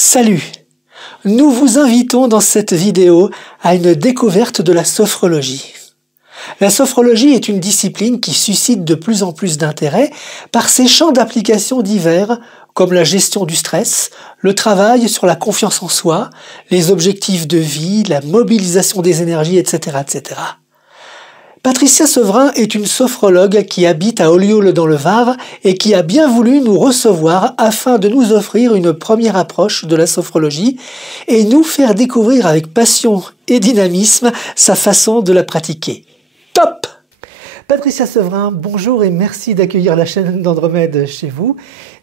Salut! Nous vous invitons dans cette vidéo à une découverte de la sophrologie. La sophrologie est une discipline qui suscite de plus en plus d'intérêt par ses champs d'application divers comme la gestion du stress, le travail sur la confiance en soi, les objectifs de vie, la mobilisation des énergies, etc., etc. Patricia Sevrin est une sophrologue qui habite à Ollioules dans le Var et qui a bien voulu nous recevoir afin de nous offrir une première approche de la sophrologie et nous faire découvrir avec passion et dynamisme sa façon de la pratiquer. Top! Patricia Sevrin, bonjour et merci d'accueillir la chaîne d'Andromède chez vous.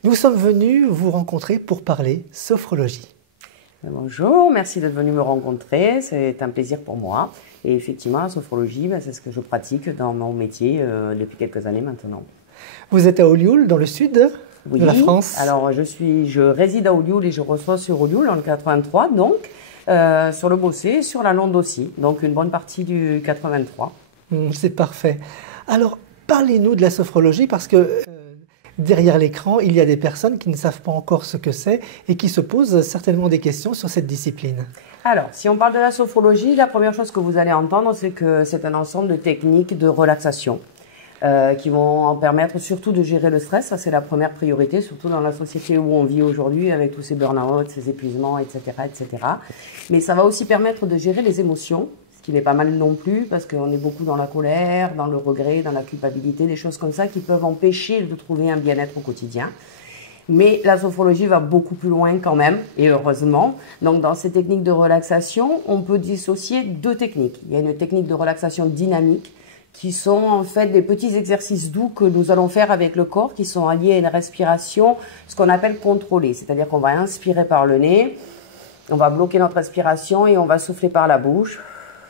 Nous sommes venus vous rencontrer pour parler sophrologie. Bonjour, merci d'être venu me rencontrer, c'est un plaisir pour moi. Et effectivement, la sophrologie, c'est ce que je pratique dans mon métier depuis quelques années maintenant. Vous êtes à Ollioules, dans le sud de la France? Alors je réside à Ollioules et je reçois sur Ollioules en 83, donc sur le Bossé, sur la Londe aussi, donc une bonne partie du 83. C'est parfait. Alors, parlez-nous de la sophrologie parce que derrière l'écran, il y a des personnes qui ne savent pas encore ce que c'est et qui se posent certainement des questions sur cette discipline. Alors, si on parle de la sophrologie, la première chose que vous allez entendre, c'est que c'est un ensemble de techniques de relaxation qui vont en permettre surtout de gérer le stress. Ça, c'est la première priorité, surtout dans la société où on vit aujourd'hui avec tous ces burn-out, ces épuisements, etc., etc. Mais ça va aussi permettre de gérer les émotions, ce qui n'est pas mal non plus parce qu'on est beaucoup dans la colère, dans le regret, dans la culpabilité, des choses comme ça qui peuvent empêcher de trouver un bien-être au quotidien. Mais la sophrologie va beaucoup plus loin quand même, et heureusement. Donc dans ces techniques de relaxation, on peut dissocier deux techniques. Il y a une technique de relaxation dynamique, qui sont en fait des petits exercices doux que nous allons faire avec le corps, qui sont liés à une respiration, ce qu'on appelle contrôlée. C'est-à-dire qu'on va inspirer par le nez, on va bloquer notre respiration et on va souffler par la bouche,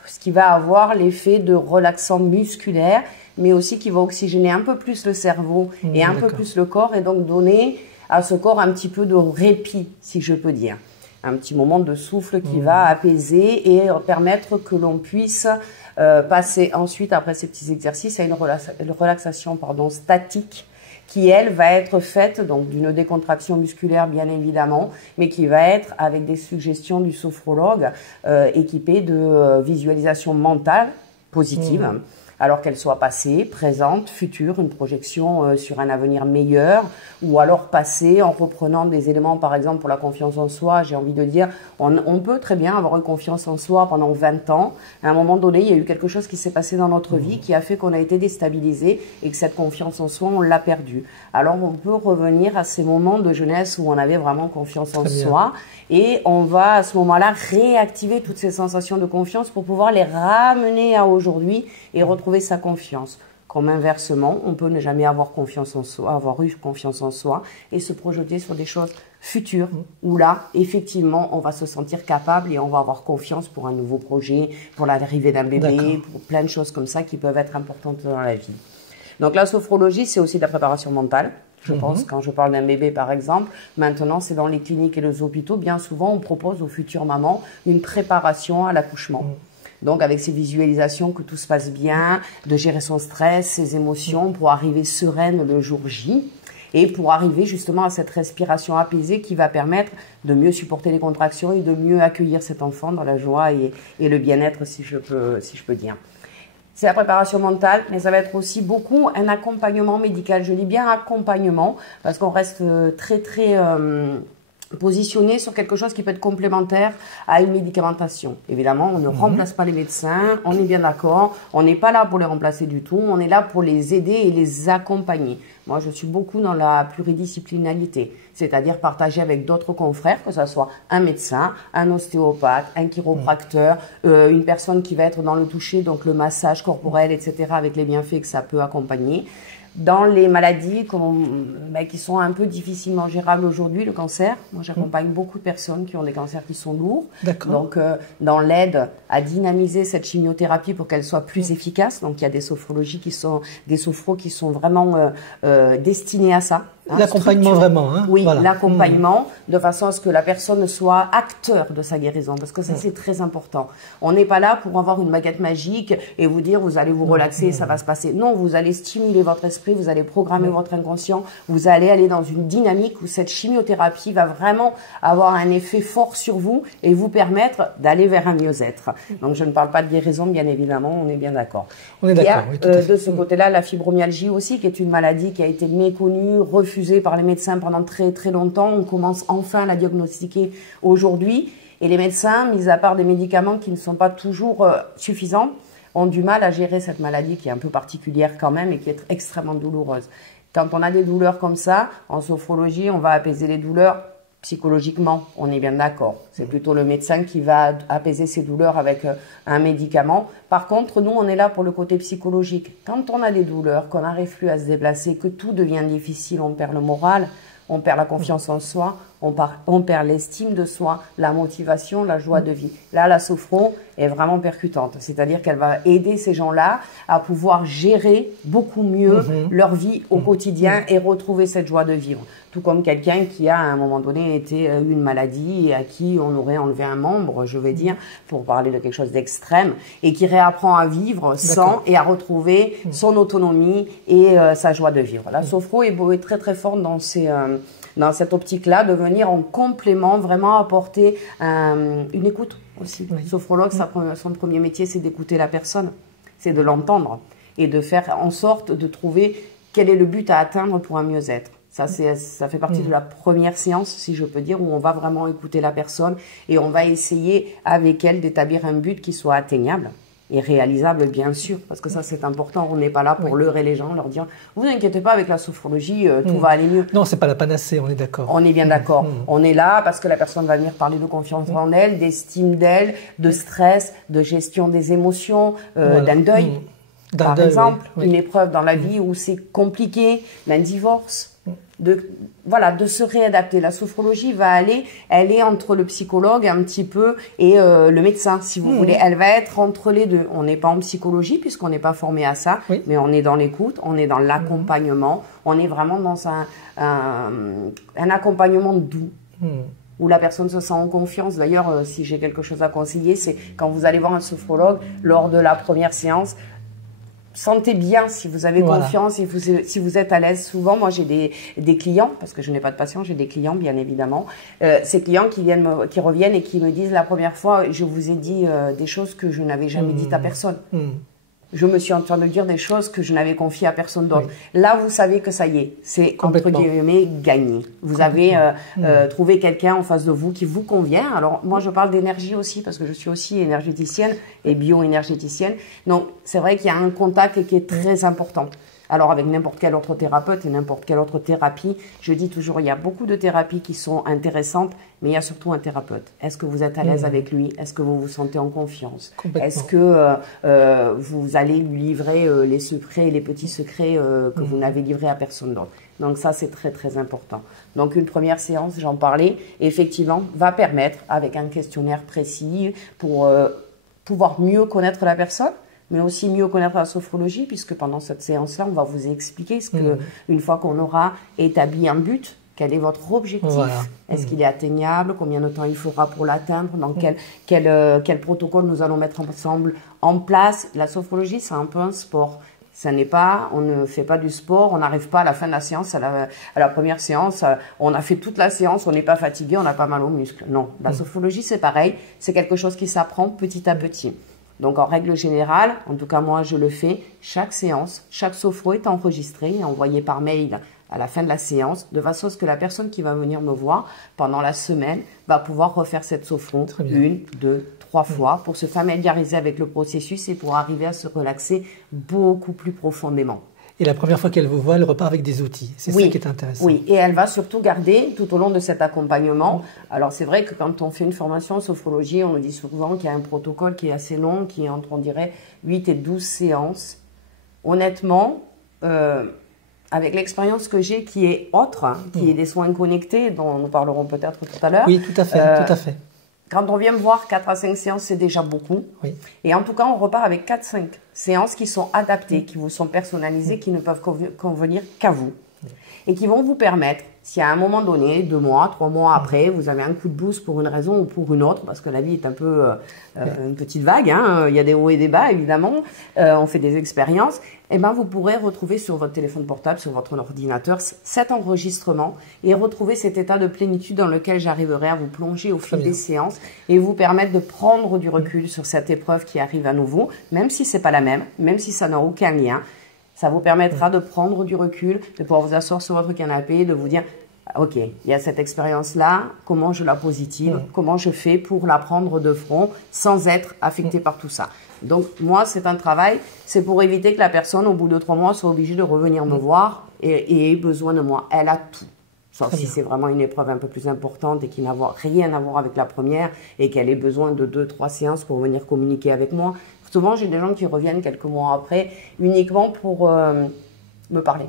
ce qui va avoir l'effet de relaxant musculaire, mais aussi qui va oxygéner un peu plus le cerveau et un peu plus le corps, et donc donner à ce corps un petit peu de répit, si je peux dire. Un petit moment de souffle qui va apaiser et permettre que l'on puisse passer ensuite, après ces petits exercices, à une relaxation statique qui, elle, va être faite donc d'une décontraction musculaire, bien évidemment, mais qui va être avec des suggestions du sophrologue équipée de visualisation mentale positive. Alors qu'elle soit passée, présente, future, une projection sur un avenir meilleur, ou alors passée en reprenant des éléments, par exemple pour la confiance en soi. J'ai envie de dire, on peut très bien avoir une confiance en soi pendant 20 ans. À un moment donné, il y a eu quelque chose qui s'est passé dans notre vie qui a fait qu'on a été déstabilisé et que cette confiance en soi, on l'a perdue. Alors on peut revenir à ces moments de jeunesse où on avait vraiment confiance en soi et on va à ce moment-là réactiver toutes ces sensations de confiance pour pouvoir les ramener à aujourd'hui et retrouver sa confiance. Comme inversement, on peut ne jamais avoir confiance en soi, avoir eu confiance en soi et se projeter sur des choses futures où là, effectivement, on va se sentir capable et on va avoir confiance pour un nouveau projet, pour l'arrivée d'un bébé, pour plein de choses comme ça qui peuvent être importantes dans la vie. Donc la sophrologie, c'est aussi de la préparation mentale. Je pense, quand je parle d'un bébé par exemple, maintenant c'est dans les cliniques et les hôpitaux, bien souvent on propose aux futures mamans une préparation à l'accouchement. Donc avec ces visualisations que tout se passe bien, de gérer son stress, ses émotions pour arriver sereine le jour J et pour arriver justement à cette respiration apaisée qui va permettre de mieux supporter les contractions et de mieux accueillir cet enfant dans la joie et le bien-être si je peux dire. C'est la préparation mentale, mais ça va être aussi beaucoup un accompagnement médical. Je dis bien accompagnement parce qu'on reste très positionné sur quelque chose qui peut être complémentaire à une médicamentation. Évidemment, on ne remplace pas les médecins, on est bien d'accord, on n'est pas là pour les remplacer du tout, on est là pour les aider et les accompagner. Moi, je suis beaucoup dans la pluridisciplinarité, c'est-à-dire partager avec d'autres confrères, que ce soit un médecin, un ostéopathe, un chiropracteur, une personne qui va être dans le toucher, donc le massage corporel, etc., avec les bienfaits que ça peut accompagner. Dans les maladies qui sont un peu difficilement gérables aujourd'hui, le cancer, moi j'accompagne beaucoup de personnes qui ont des cancers qui sont lourds. Donc dans l'aide à dynamiser cette chimiothérapie pour qu'elle soit plus efficace. Donc il y a des sophrologies des sophros qui sont vraiment destinés à ça. L'accompagnement vraiment, hein. Oui, voilà. L'accompagnement, de façon à ce que la personne soit acteur de sa guérison, parce que ça c'est très important. On n'est pas là pour avoir une baguette magique et vous dire vous allez vous relaxer, ça va se passer. Non, vous allez stimuler votre esprit, vous allez programmer votre inconscient, vous allez aller dans une dynamique où cette chimiothérapie va vraiment avoir un effet fort sur vous et vous permettre d'aller vers un mieux-être. Donc je ne parle pas de guérison, bien évidemment, on est bien d'accord. On est d'accord. Oui, de ce côté-là, la fibromyalgie aussi, qui est une maladie qui a été méconnue, refusée par les médecins pendant très très longtemps. On commence enfin à la diagnostiquer aujourd'hui. Et les médecins, mis à part des médicaments qui ne sont pas toujours suffisants, ont du mal à gérer cette maladie qui est un peu particulière quand même et qui est extrêmement douloureuse. Quand on a des douleurs comme ça, en sophrologie, on va apaiser les douleurs psychologiquement, on est bien d'accord. C'est plutôt le médecin qui va apaiser ses douleurs avec un médicament. Par contre, nous, on est là pour le côté psychologique. Quand on a des douleurs, qu'on n'arrive plus à se déplacer, que tout devient difficile, on perd le moral, on perd la confiance en soi, on perd l'estime de soi, la motivation, la joie de vie. Là, la sophro est vraiment percutante. C'est-à-dire qu'elle va aider ces gens-là à pouvoir gérer beaucoup mieux leur vie au quotidien et retrouver cette joie de vivre. Tout comme quelqu'un qui a à un moment donné été une maladie et à qui on aurait enlevé un membre, je vais dire, pour parler de quelque chose d'extrême, et qui réapprend à vivre sans et à retrouver son autonomie et sa joie de vivre. La sophro est très très forte dans cette optique-là, de venir en complément, vraiment apporter une écoute aussi. Le sophrologue, son premier métier, c'est d'écouter la personne, c'est de l'entendre et de faire en sorte de trouver quel est le but à atteindre pour un mieux-être. Ça fait partie de la première séance, si je peux dire, où on va vraiment écouter la personne et on va essayer avec elle d'établir un but qui soit atteignable et réalisable, bien sûr, parce que ça c'est important. On n'est pas là pour leurrer les gens, leur dire vous inquiétez pas, avec la sophrologie tout va aller mieux. Non, c'est pas la panacée, on est d'accord. On est bien d'accord. On est là parce que la personne va venir parler de confiance en elle, d'estime d'elle, de stress, de gestion des émotions, d'un deuil. Par exemple, une épreuve dans la vie où c'est compliqué, d'un divorce. De se réadapter. La sophrologie elle est entre le psychologue un petit peu et le médecin, si vous voulez. Elle va être entre les deux. On n'est pas en psychologie puisqu'on n'est pas formé à ça, mais on est dans l'écoute, on est dans l'accompagnement, on est vraiment dans un accompagnement doux. Où la personne se sent en confiance. D'ailleurs, si j'ai quelque chose à conseiller, c'est quand vous allez voir un sophrologue, lors de la première séance, sentez bien si vous avez confiance, si vous êtes à l'aise. Souvent, moi, j'ai des clients, parce que je n'ai pas de patients, j'ai des clients, bien évidemment. Ces clients qui reviennent et qui me disent, la première fois, je vous ai dit des choses que je n'avais jamais dites à personne. Je me suis entendu dire des choses que je n'avais confiées à personne d'autre. Là, vous savez que ça y est, c'est entre guillemets gagné. Vous avez trouvé quelqu'un en face de vous qui vous convient. Alors, moi, je parle d'énergie aussi, parce que je suis aussi énergéticienne et bio-énergéticienne. Donc, c'est vrai qu'il y a un contact qui est très important. Alors, avec n'importe quel autre thérapeute et n'importe quelle autre thérapie, je dis toujours, il y a beaucoup de thérapies qui sont intéressantes, mais il y a surtout un thérapeute. Est-ce que vous êtes à l'aise avec lui? Est-ce que vous vous sentez en confiance? Est-ce que vous allez lui livrer les secrets, les petits secrets que vous n'avez livrés à personne d'autre? Donc ça, c'est très, très important. Donc une première séance, j'en parlais, effectivement, va permettre, avec un questionnaire précis, pour pouvoir mieux connaître la personne, mais aussi mieux connaître la sophrologie, puisque pendant cette séance-là, on va vous expliquer ce que, une fois qu'on aura établi un but, quel est votre objectif, est-ce qu'il est atteignable, combien de temps il faudra pour l'atteindre, dans quel protocole nous allons mettre ensemble en place. La sophrologie, c'est un peu un sport. Ça n'est pas, on ne fait pas du sport, on n'arrive pas à la fin de la séance, à la première séance, on a fait toute la séance, on n'est pas fatigué, on n'a pas mal aux muscles. Non, la sophrologie, c'est pareil, c'est quelque chose qui s'apprend petit à petit. Donc, en règle générale, en tout cas, moi, je le fais, chaque séance, chaque sophro est enregistré et envoyé par mail à la fin de la séance, de façon à ce que la personne qui va venir me voir pendant la semaine va pouvoir refaire cette sophro 1, 2, 3 fois pour se familiariser avec le processus et pour arriver à se relaxer beaucoup plus profondément. Et la première fois qu'elle vous voit, elle repart avec des outils. C'est ça qui est intéressant. Oui, et elle va surtout garder tout au long de cet accompagnement. Alors, c'est vrai que quand on fait une formation en sophrologie, on nous dit souvent qu'il y a un protocole qui est assez long, qui est entre, on dirait, 8 et 12 séances. Honnêtement, avec l'expérience que j'ai, qui est autre, qui est des soins connectés, dont nous parlerons peut-être tout à l'heure. Oui, tout à fait, tout à fait. Quand on vient me voir 4 à 5 séances, c'est déjà beaucoup. Et en tout cas, on repart avec 4-5 séances qui sont adaptées, qui vous sont personnalisées, qui ne peuvent convenir qu'à vous. et qui vont vous permettre, si à un moment donné, 2 mois, 3 mois après, vous avez un coup de boost pour une raison ou pour une autre, parce que la vie est un peu une petite vague, hein, il y a des hauts et des bas évidemment, on fait des expériences, et ben vous pourrez retrouver sur votre téléphone portable, sur votre ordinateur, cet enregistrement et retrouver cet état de plénitude dans lequel j'arriverai à vous plonger au fil des séances et vous permettre de prendre du recul sur cette épreuve qui arrive à nouveau, même si c'est pas la même, même si ça n'a aucun lien. Ça vous permettra de prendre du recul, de pouvoir vous asseoir sur votre canapé, de vous dire « Ok, il y a cette expérience-là, comment je la positive, comment je fais pour la prendre de front sans être affecté par tout ça ?» Donc, moi, c'est un travail, c'est pour éviter que la personne, au bout de 3 mois, soit obligée de revenir me voir et ait besoin de moi. Elle a tout. Sauf si c'est vraiment une épreuve un peu plus importante et qui n'a rien à voir avec la première et qu'elle ait besoin de 2-3 séances pour venir communiquer avec moi. Souvent, j'ai des gens qui reviennent quelques mois après uniquement pour me parler.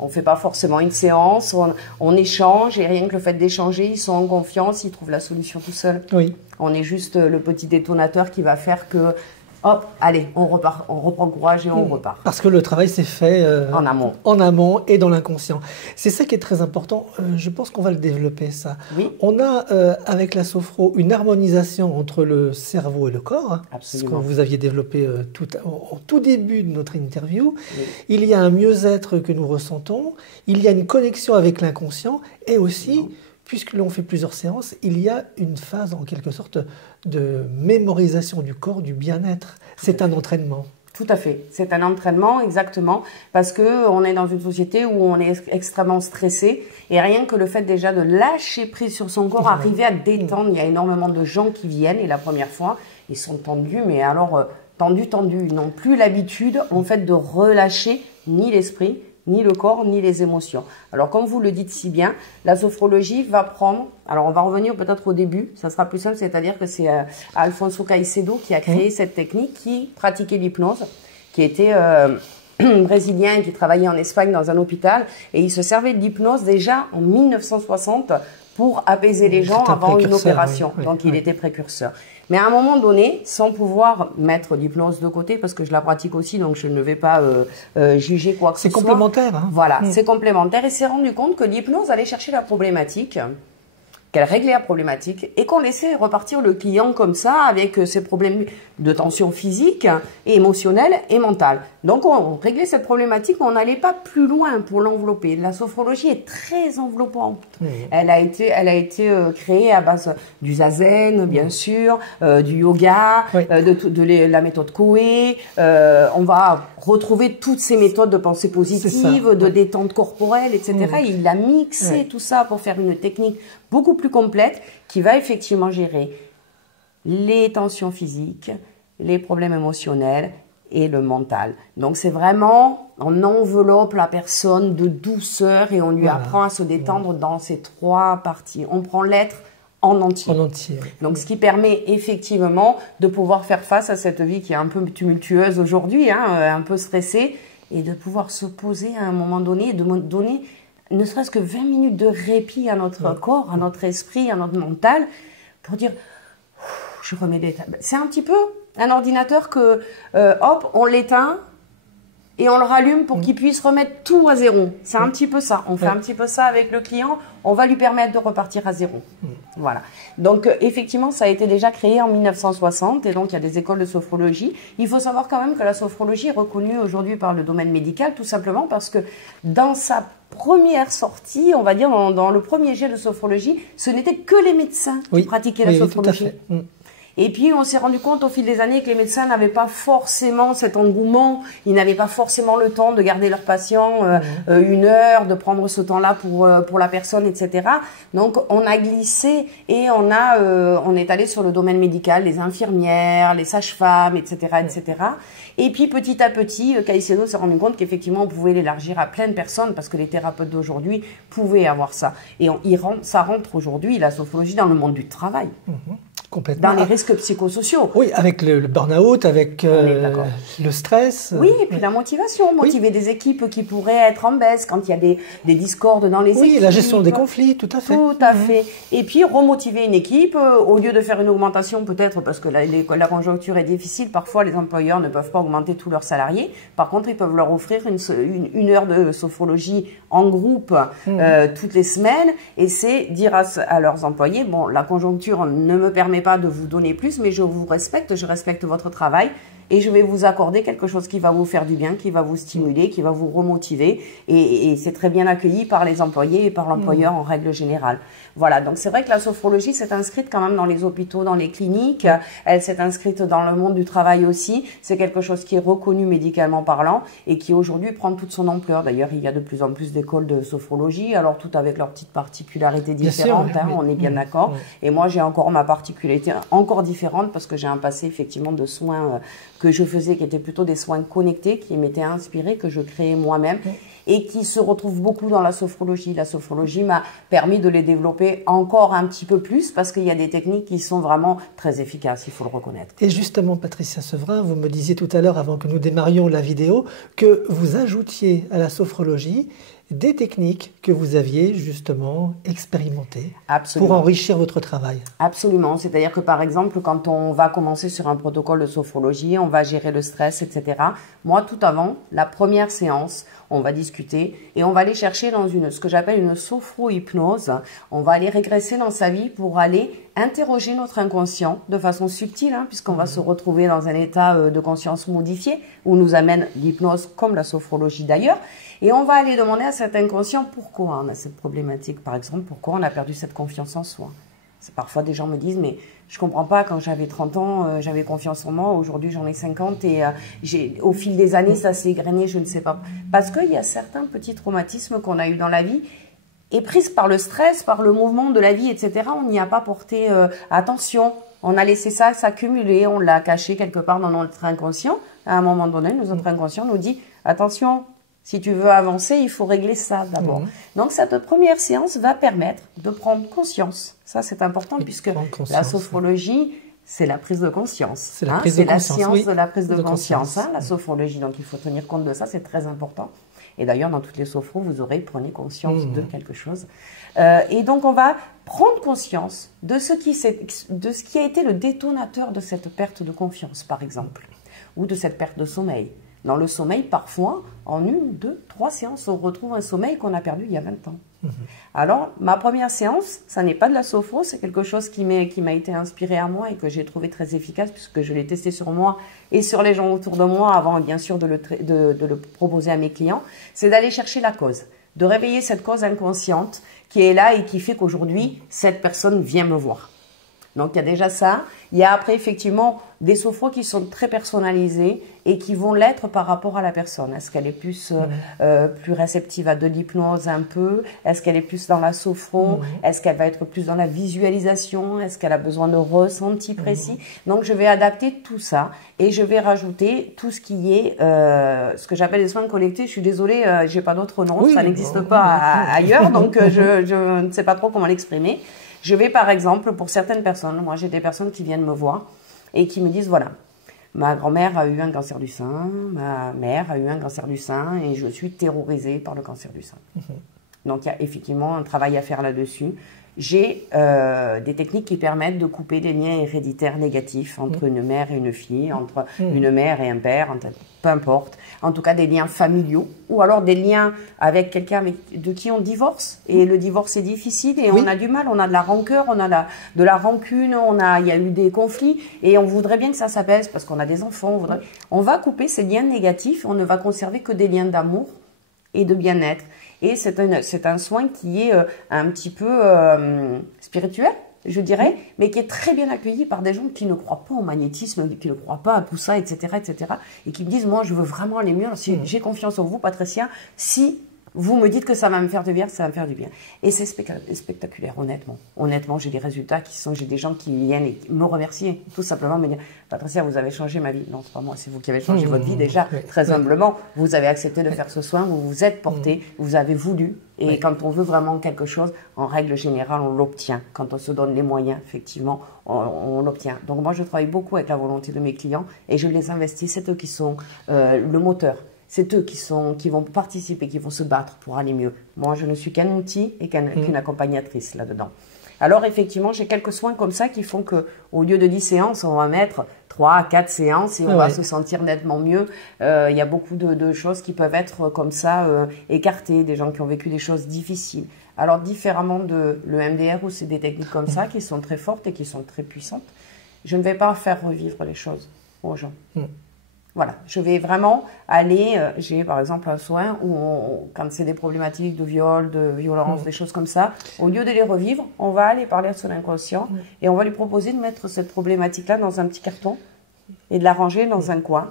On ne fait pas forcément une séance, on échange et rien que le fait d'échanger, ils sont en confiance, ils trouvent la solution tout seuls. Oui. On est juste le petit détonateur qui va faire que, hop, allez, on repart, on reprend courage et on repart. Parce que le travail s'est fait en amont. En amont et dans l'inconscient. C'est ça qui est très important. Je pense qu'on va le développer, ça. Oui. On a, avec la sophro, une harmonisation entre le cerveau et le corps. Absolument. Ce que vous aviez développé au tout début de notre interview. Oui. Il y a un mieux-être que nous ressentons. Il y a une connexion avec l'inconscient. Et aussi, puisque l'on fait plusieurs séances, il y a une phase, en quelque sorte, de mémorisation du corps, du bien-être. C'est un entraînement. Tout à fait. C'est un entraînement, exactement, parce qu'on est dans une société où on est extrêmement stressé et rien que le fait déjà de lâcher prise sur son corps, arriver à détendre, il y a énormément de gens qui viennent et la première fois, ils sont tendus, mais alors tendus, ils n'ont plus l'habitude en fait de relâcher ni l'esprit, ni le corps, ni les émotions. Alors, comme vous le dites si bien, la sophrologie va prendre... Alors, on va revenir peut-être au début, ça sera plus simple, c'est-à-dire que c'est Alfonso Caicedo qui a créé cette technique, qui pratiquait l'hypnose, qui était brésilien et qui travaillait en Espagne dans un hôpital, et il se servait de l'hypnose déjà en 1960 pour apaiser les gens avant une opération. Donc, il était précurseur. Mais à un moment donné, sans pouvoir mettre l'hypnose de côté, parce que je la pratique aussi, donc je ne vais pas juger quoi que ce soit. C'est complémentaire. Hein. Voilà, c'est complémentaire. Et s'est rendu compte que l'hypnose allait chercher la problématique, qu'elle réglait la problématique, et qu'on laissait repartir le client comme ça, avec ses problèmes de tension physique, et émotionnelle et mentale. Donc on réglait cette problématique, mais on n'allait pas plus loin pour l'envelopper. La sophrologie est très enveloppante. Elle a été créée à base du zazen, bien sûr, du yoga, de la méthode Coué. On va retrouver toutes ces méthodes de pensée positive, de détente corporelle, etc. Et il a mixé tout ça pour faire une technique beaucoup plus complète qui va effectivement gérer les tensions physiques, les problèmes émotionnels et le mental. Donc c'est vraiment, on enveloppe la personne de douceur et on lui apprend à se détendre dans ces 3 parties. On prend l'être en entier. En entier. Donc ce qui permet effectivement de pouvoir faire face à cette vie qui est un peu tumultueuse aujourd'hui, hein, un peu stressée, et de pouvoir se poser à un moment donné et de donner ne serait-ce que 20 minutes de répit à notre corps, à notre esprit, à notre mental, pour dire je remets des tables. C'est un petit peu un ordinateur que, hop, on l'éteint et on le rallume pour qu'il puisse remettre tout à zéro. C'est un petit peu ça. On fait un petit peu ça avec le client. On va lui permettre de repartir à zéro. Voilà. Donc, effectivement, ça a été déjà créé en 1960 et donc il y a des écoles de sophrologie. Il faut savoir quand même que la sophrologie est reconnue aujourd'hui par le domaine médical, tout simplement parce que dans sa première sortie, on va dire dans le premier jet de sophrologie, ce n'était que les médecins qui pratiquaient la sophrologie. Tout à fait. Et puis, on s'est rendu compte au fil des années que les médecins n'avaient pas forcément cet engouement, ils n'avaient pas forcément le temps de garder leurs patients 1 heure, de prendre ce temps-là pour la personne, etc. Donc, on a glissé et on est allé sur le domaine médical, les infirmières, les sages-femmes, etc., etc. Et puis, petit à petit, Caicedo s'est rendu compte qu'effectivement, on pouvait l'élargir à plein de personnes parce que les thérapeutes d'aujourd'hui pouvaient avoir ça. Et ça rentre aujourd'hui, la sophrologie, dans le monde du travail. Complètement. Dans les risques psychosociaux. Oui, avec le burn-out, avec le stress. Oui, et puis la motivation. Motiver des équipes qui pourraient être en baisse quand il y a des discordes dans les équipes. Oui, la gestion des conflits, tout à fait. Tout à fait. Et puis remotiver une équipe, au lieu de faire une augmentation peut-être, parce que la conjoncture est difficile, parfois les employeurs ne peuvent pas augmenter tous leurs salariés. Par contre, ils peuvent leur offrir une heure de sophrologie en groupe toutes les semaines. Et c'est dire à leurs employés, bon, la conjoncture ne me permet pas de vous donner plus, mais je vous respecte, je respecte votre travail et je vais vous accorder quelque chose qui va vous faire du bien, qui va vous stimuler, qui va vous remotiver et c'est très bien accueilli par les employés et par l'employeur en règle générale. Voilà, donc c'est vrai que la sophrologie s'est inscrite quand même dans les hôpitaux, dans les cliniques, elle s'est inscrite dans le monde du travail aussi, c'est quelque chose qui est reconnu médicalement parlant et qui aujourd'hui prend toute son ampleur. D'ailleurs, il y a de plus en plus d'écoles de sophrologie, alors tout avec leurs petites particularités différentes, sûr, on est bien d'accord. Et moi, j'ai encore ma particularité encore différente parce que j'ai un passé effectivement de soins que je faisais, qui étaient plutôt des soins connectés, qui m'étaient inspirés, que je créais moi-même et qui se retrouvent beaucoup dans la sophrologie. La sophrologie m'a permis de les développer encore un petit peu plus parce qu'il y a des techniques qui sont vraiment très efficaces, il faut le reconnaître. Et justement, Patricia Sevrin, vous me disiez tout à l'heure, avant que nous démarrions la vidéo, que vous ajoutiez à la sophrologie des techniques que vous aviez justement expérimentées pour enrichir votre travail. Absolument, c'est-à-dire que par exemple, quand on va commencer sur un protocole de sophrologie, on va gérer le stress, etc. Moi, tout avant, la première séance, on va discuter et on va aller chercher dans ce que j'appelle une sophro-hypnose. On va aller régresser dans sa vie pour aller interroger notre inconscient de façon subtile, puisqu'on va se retrouver dans un état de conscience modifié où nous amène l'hypnose comme la sophrologie d'ailleurs. Et on va aller demander à cet inconscient pourquoi on a cette problématique. Par exemple, pourquoi on a perdu cette confiance en soi. Parfois, des gens me disent, mais je comprends pas, quand j'avais 30 ans, j'avais confiance en moi, aujourd'hui j'en ai 50 et au fil des années, ça s'est égrené, je ne sais pas. Parce qu'il y a certains petits traumatismes qu'on a eu dans la vie et prise par le stress, par le mouvement de la vie, etc., on n'y a pas porté attention. On a laissé ça s'accumuler, on l'a caché quelque part dans notre inconscient. À un moment donné, notre inconscient nous dit, attention, si tu veux avancer, il faut régler ça d'abord. Donc, cette première séance va permettre de prendre conscience. Ça, c'est important puisque la sophrologie, c'est la prise de conscience. C'est la science de la prise de conscience, la sophrologie. Donc, il faut tenir compte de ça, c'est très important. Et d'ailleurs, dans toutes les sophros, vous aurez prenez conscience de quelque chose. Et donc, on va prendre conscience de ce qui a été le détonateur de cette perte de confiance, par exemple, ou de cette perte de sommeil. Dans le sommeil, parfois, en 1, 2, 3 séances, on retrouve un sommeil qu'on a perdu il y a 20 ans. Alors, ma première séance, ça n'est pas de la sophro, c'est quelque chose qui m'a été inspiré à moi et que j'ai trouvé très efficace puisque je l'ai testé sur moi et sur les gens autour de moi avant, bien sûr, de le proposer à mes clients. C'est d'aller chercher la cause, de réveiller cette cause inconsciente qui est là et qui fait qu'aujourd'hui, cette personne vient me voir. Donc, il y a déjà ça. Il y a après, effectivement, des sophros qui sont très personnalisés et qui vont l'être par rapport à la personne. Est-ce qu'elle est plus réceptive à de l'hypnose un peu? Est-ce qu'elle est plus dans la sophro? Est-ce qu'elle va être plus dans la visualisation? Est-ce qu'elle a besoin de ressentis précis? Donc, je vais adapter tout ça et je vais rajouter tout ce qui est ce que j'appelle les soins connectés. Je suis désolée, j'ai pas d'autre nom, ça n'existe pas ailleurs, donc je ne sais pas trop comment l'exprimer. Je vais par exemple, pour certaines personnes, moi j'ai des personnes qui viennent me voir et qui me disent, voilà, ma grand-mère a eu un cancer du sein, ma mère a eu un cancer du sein et je suis terrorisée par le cancer du sein. Donc il y a effectivement un travail à faire là-dessus. J'ai des techniques qui permettent de couper des liens héréditaires négatifs entre une mère et une fille, entre une mère et un père, peu importe. En tout cas, des liens familiaux ou alors des liens avec quelqu'un de qui on divorce. Et le divorce est difficile et on a du mal, on a de la rancœur, on a de la rancune, il y a eu des conflits et on voudrait bien que ça s'apaise parce qu'on a des enfants. On va couper ces liens négatifs, on ne va conserver que des liens d'amour et de bien-être. Et c'est un soin qui est un petit peu spirituel, je dirais, mais qui est très bien accueilli par des gens qui ne croient pas au magnétisme, qui ne croient pas à tout ça, etc., etc., et qui me disent, moi, je veux vraiment aller mieux. Alors, si j'ai confiance en vous, Patricia, si Vous me dites que ça va me faire du bien, ça va me faire du bien. Et c'est spectaculaire, honnêtement. Honnêtement, j'ai des résultats j'ai des gens qui viennent et me remercier, tout simplement me dire, Patricia, vous avez changé ma vie. Non, c'est pas moi, c'est vous qui avez changé votre vie déjà, très humblement. Vous avez accepté de faire ce soin, vous vous êtes porté, vous avez voulu. Et quand on veut vraiment quelque chose, en règle générale, on l'obtient. Quand on se donne les moyens, effectivement, on l'obtient. Donc moi, je travaille beaucoup avec la volonté de mes clients et je les investis. C'est eux qui sont le moteur. C'est eux qui vont participer, qui vont se battre pour aller mieux. Moi, je ne suis qu'un outil et qu'une accompagnatrice là-dedans. Alors, effectivement, j'ai quelques soins comme ça qui font qu'au lieu de 10 séances, on va mettre 3 à 4 séances et on va se sentir nettement mieux. Il y a beaucoup de choses qui peuvent être comme ça écartées, des gens qui ont vécu des choses difficiles. Alors, différemment de l'EMDR où c'est des techniques comme ça qui sont très fortes et qui sont très puissantes, je ne vais pas faire revivre les choses aux gens. Voilà, je vais vraiment aller, j'ai par exemple un soin où quand c'est des problématiques de viol, de violence, des choses comme ça, au lieu de les revivre, on va aller parler à son inconscient et on va lui proposer de mettre cette problématique-là dans un petit carton et de la ranger dans un coin.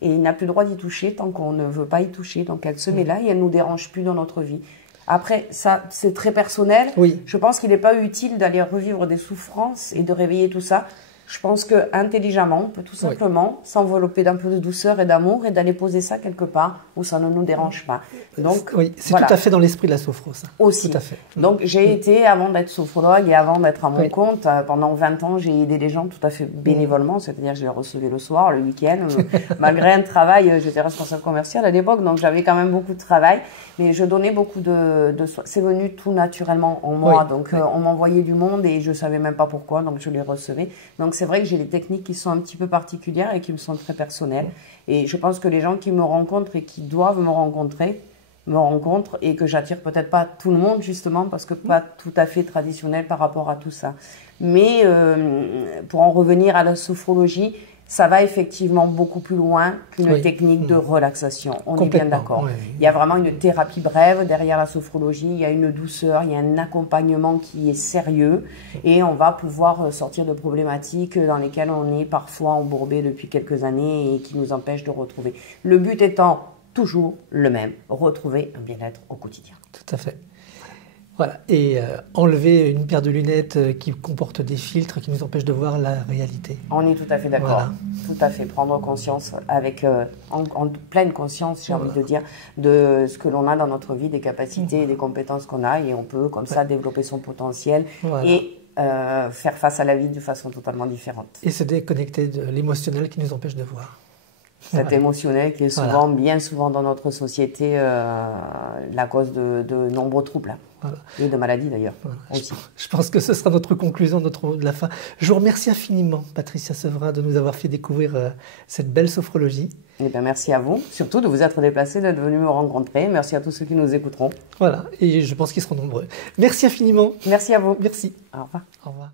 Et il n'a plus le droit d'y toucher tant qu'on ne veut pas y toucher. Donc elle se met là et elle ne nous dérange plus dans notre vie. Après, ça, c'est très personnel. Je pense qu'il n'est pas utile d'aller revivre des souffrances et de réveiller tout ça. Je pense qu'intelligemment, on peut tout simplement s'envelopper d'un peu de douceur et d'amour et d'aller poser ça quelque part où ça ne nous dérange pas. Donc, c'est voilà. Tout à fait dans l'esprit de la sophro, ça. Aussi. Tout à fait. Donc, j'ai été, avant d'être sophrologue et avant d'être à mon compte, pendant 20 ans, j'ai aidé les gens tout à fait bénévolement, c'est-à-dire je les recevais le soir, le week-end. Malgré un travail, j'étais responsable commercial à l'époque, donc j'avais quand même beaucoup de travail, mais je donnais beaucoup de soins. C'est venu tout naturellement en moi, donc on m'envoyait du monde et je savais même pas pourquoi, donc je les recevais. Donc, c'est vrai que j'ai des techniques qui sont un petit peu particulières et qui me sont très personnelles. Et je pense que les gens qui me rencontrent et qui doivent me rencontrer, me rencontrent et que j'attire peut-être pas tout le monde justement parce que pas tout à fait traditionnel par rapport à tout ça. Mais pour en revenir à la sophrologie, ça va effectivement beaucoup plus loin qu'une technique de relaxation. On est bien d'accord. Il y a vraiment une thérapie brève derrière la sophrologie. Il y a une douceur, il y a un accompagnement qui est sérieux et on va pouvoir sortir de problématiques dans lesquelles on est parfois embourbé depuis quelques années et qui nous empêchent de retrouver. Le but étant toujours le même, retrouver un bien-être au quotidien. Tout à fait. Voilà, et enlever une paire de lunettes qui comportent des filtres qui nous empêchent de voir la réalité. On est tout à fait d'accord, voilà. Tout à fait, prendre conscience avec, en pleine conscience, j'ai envie de dire, de ce que l'on a dans notre vie, des capacités et des compétences qu'on a, et on peut comme ça développer son potentiel et faire face à la vie de façon totalement différente. Et se déconnecter de l'émotionnel qui nous empêche de voir. Cet émotionnel qui est souvent, bien souvent dans notre société, la cause de nombreux troubles. Et de maladies d'ailleurs. Je pense que ce sera notre conclusion de la fin. Je vous remercie infiniment, Patricia Sevrin, de nous avoir fait découvrir cette belle sophrologie. Eh bien, merci à vous, surtout de vous être déplacé, d'être venu me rencontrer. Merci à tous ceux qui nous écouteront. Voilà, et je pense qu'ils seront nombreux. Merci infiniment. Merci à vous. Merci. Au revoir. Au revoir.